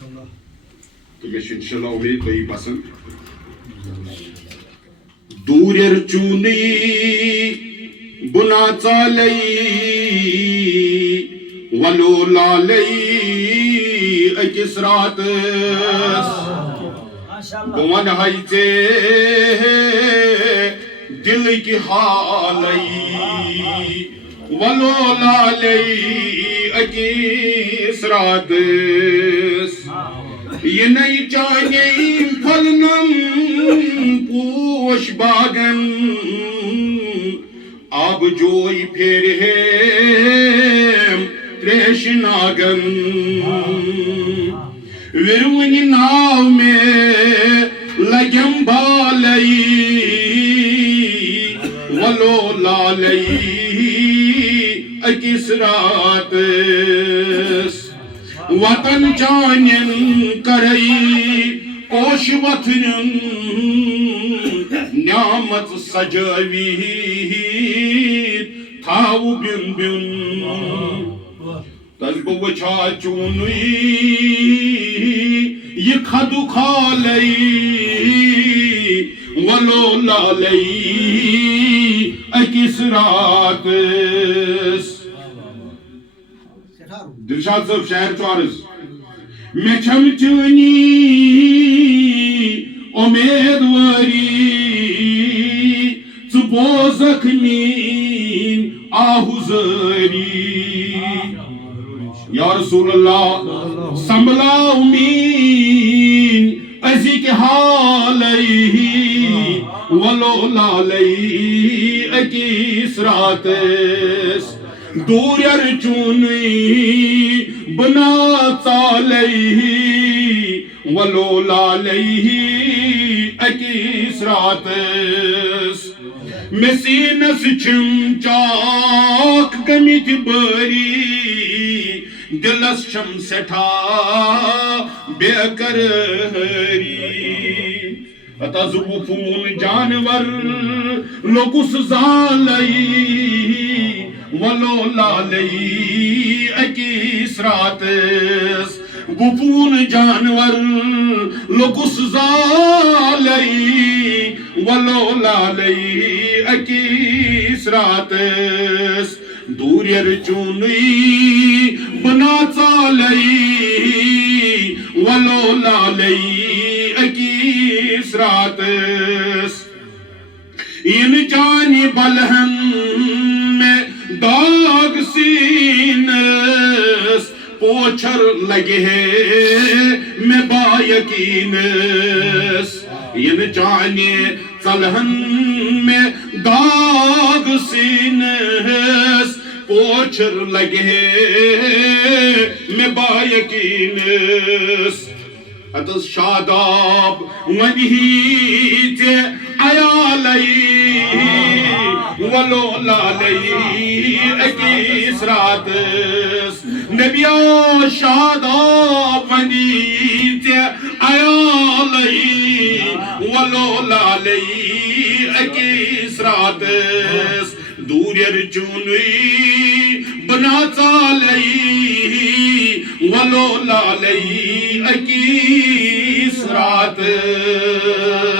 تو میں انشاءاللہ امید تو ہی پسند دوریر چونی بنا چالی ولو لالی اکس رات بون ہائی تے دل کی حالی ولو لالی اکس رات یہ نئی چاہیے پھلنم پوش باغن آب جوئی پھر ہے تریش ناگن ورونی ناو میں لگم بالی ولو لالی اکس رات وطن چانین کرائی کوش وطنن نعمت سجاوی تھاو بین بین تجبو وچھا چونی یہ کھدو کھالی ولو لالی اکس رات دلشاد صاحب شہر چوارز میں چھم چونی امیدواری بوزک مین آہوزاری یا رسول اللہ سنبھلاو مین ازی کے حالی ولو لالی اکیس راتس دور یر چونی بنا چالی ولو لالی اکیس راتس میں سینس چھم چاک گمیت باری دلس چھم سٹھا بے قراری اتزوفون جانور لوگس زالی ولو لالی اکیس راتس وفون جانور لوگس زالی ولو لالی اکیس راتس دور یر چونی بنا چالی ولو لالی اکیس راتس ان جانی بلہن میں داغ سینس پوچھر لگے میں با یقینس ان جانی چلہن میں داغ سینس پوچھر لگے میں با یقینس اتس شاداب ونہی تے عیالی ولو لالی اکیس راتس نبیو شاداب ونہی تے عیالی ولو لالی اکیس راتس دور یر چونی بنا چالی ولو لالی اکیس راتس